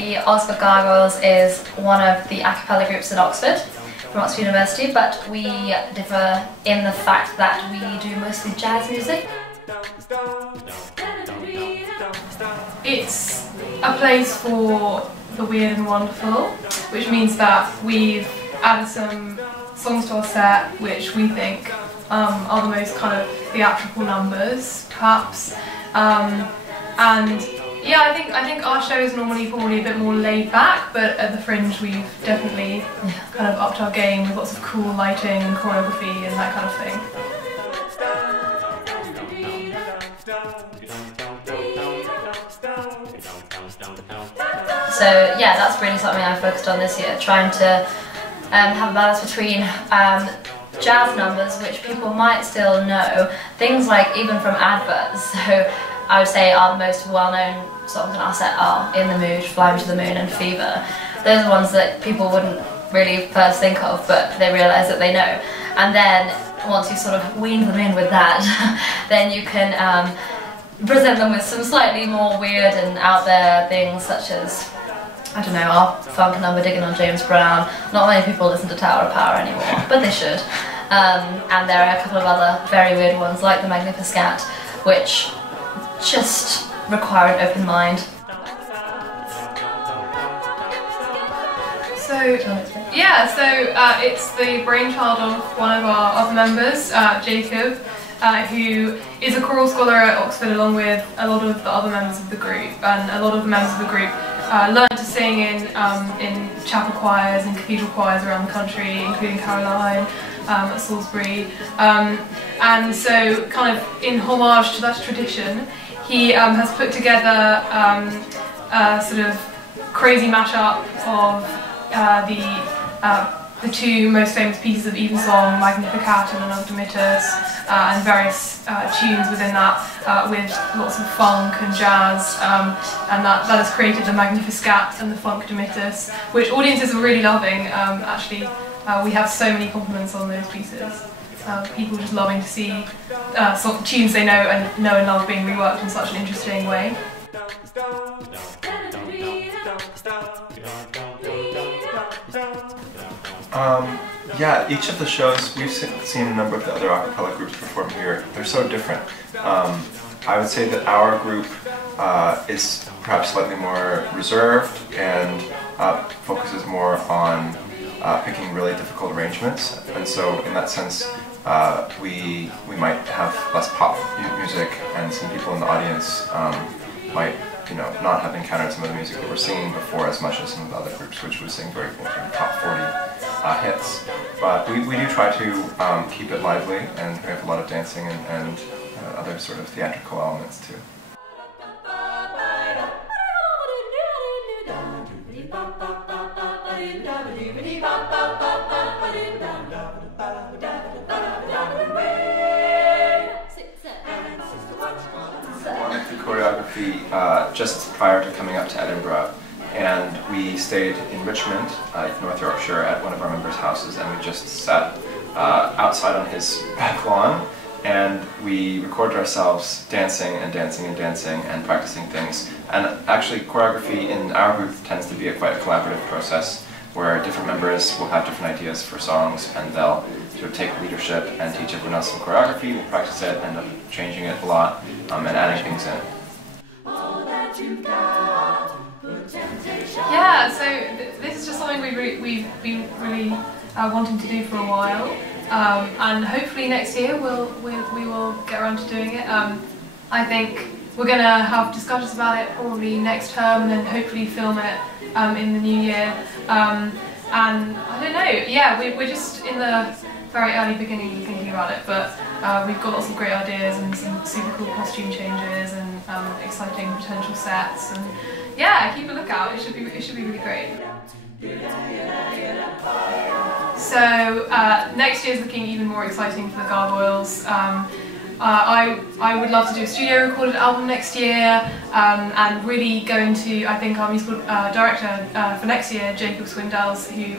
the Oxford Gargoyles is one of the a cappella groups at Oxford, from Oxford University, but we differ in the fact that we do mostly jazz music. It's a place for the weird and wonderful, which means that we've added some songs to our set which we think are the most kind of theatrical numbers, perhaps. And yeah, I think our show is normally probably a bit more laid back, but at the Fringe we've definitely kind of upped our game with lots of cool lighting and choreography and that kind of thing. So yeah, that's really something I focused on this year, trying to have a balance between jazz numbers, which people might still know, things like even from adverts. So I would say our most well-known songs in our set are In the Mood, Fly Me to the Moon and Fever. Those are ones that people wouldn't really first think of, but they realise that they know. And then once you sort of wean them in with that, then you can present them with some slightly more weird and out there things such as, I don't know, our funk number Digging on James Brown. Not many people listen to Tower of Power anymore, but they should. And there are a couple of other very weird ones like the Magnificat, which just require an open mind. So it's the brainchild of one of our other members, Jacob, who is a choral scholar at Oxford along with a lot of the other members of the group, and a lot of the members of the group learned to sing in chapel choirs and cathedral choirs around the country, including Caroline at Salisbury. And so, kind of in homage to that tradition, he has put together a sort of crazy mashup of the two most famous pieces of Evensong, Magnificat and Anagdomitus, and various tunes within that, with lots of funk and jazz, and that has created the Magnificat and the Funkdomitus, which audiences are really loving. Actually, we have so many compliments on those pieces. People just loving to see tunes they know and love being reworked in such an interesting way. Yeah, each of the shows, we've seen a number of the other a cappella groups perform here. They're so different. I would say that our group is perhaps slightly more reserved and focuses more on picking really difficult arrangements, and so in that sense we might have less pop music, and some people in the audience might not have encountered some of the music that we're singing before as much as some of the other groups, which would sing very top 40 hits. But we do try to keep it lively, and we have a lot of dancing and other sort of theatrical elements too. Choreography just prior to coming up to Edinburgh, and we stayed in Richmond, North Yorkshire, at one of our members' houses, and we just sat outside on his back lawn, and we recorded ourselves dancing and dancing and dancing and practicing things. And actually choreography in our group tends to be quite a collaborative process, where different members will have different ideas for songs, and they'll sort of take leadership and teach everyone else some choreography. We'll practice it, end up changing it a lot, and adding things in. Yeah, so this is just something we've been really wanting to do for a while, and hopefully next year we will get around to doing it. I think we're going to have discussions about it probably next term, and then hopefully film it in the new year. And I don't know, yeah, we're just in the very early beginning of thinking about it, but we've got lots of great ideas and some super cool costume changes and exciting potential sets, and yeah, keep a lookout. It should be really great. So next year's looking even more exciting for the Gargoyles. I would love to do a studio recorded album next year, and really go into, I think our musical director for next year, Jacob Swindells, who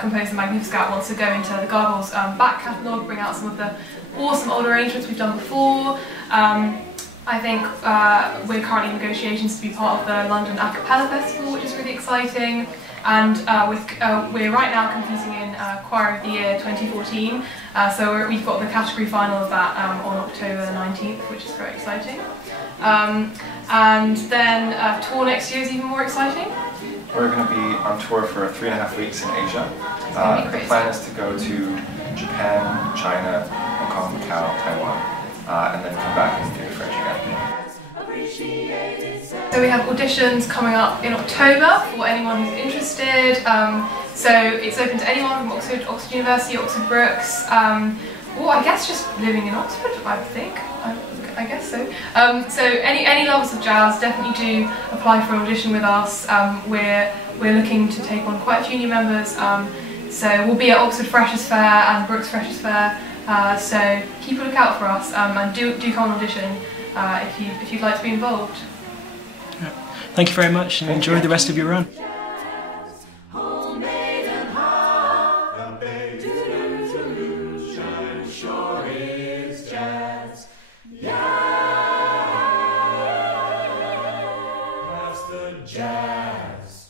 composed the Magnificat, wants to go into the Gargoyles back catalogue, bring out some of the awesome old arrangements we've done before, I think we're currently in negotiations to be part of the London A Cappella Festival, which is really exciting. And we're right now competing in Choir of the Year 2014. So we've got the category final of that on October 19th, which is very exciting. And then tour next year is even more exciting. We're going to be on tour for 3.5 weeks in Asia. The plan is to go to Japan, China, Hong Kong, Macau, Taiwan, and then come back and do the French again. So we have auditions coming up in October for anyone who's interested. So it's open to anyone from Oxford University, Oxford Brookes, or I guess just living in Oxford, I think. I guess so. So any lovers of jazz, definitely do apply for an audition with us. We're looking to take on quite a few new members. So we'll be at Oxford Freshers' Fair and Brookes Freshers' Fair. So keep a lookout for us and do come on audition if you'd like to be involved. Yeah. Thank you very much and enjoy the rest of your run. Jazz.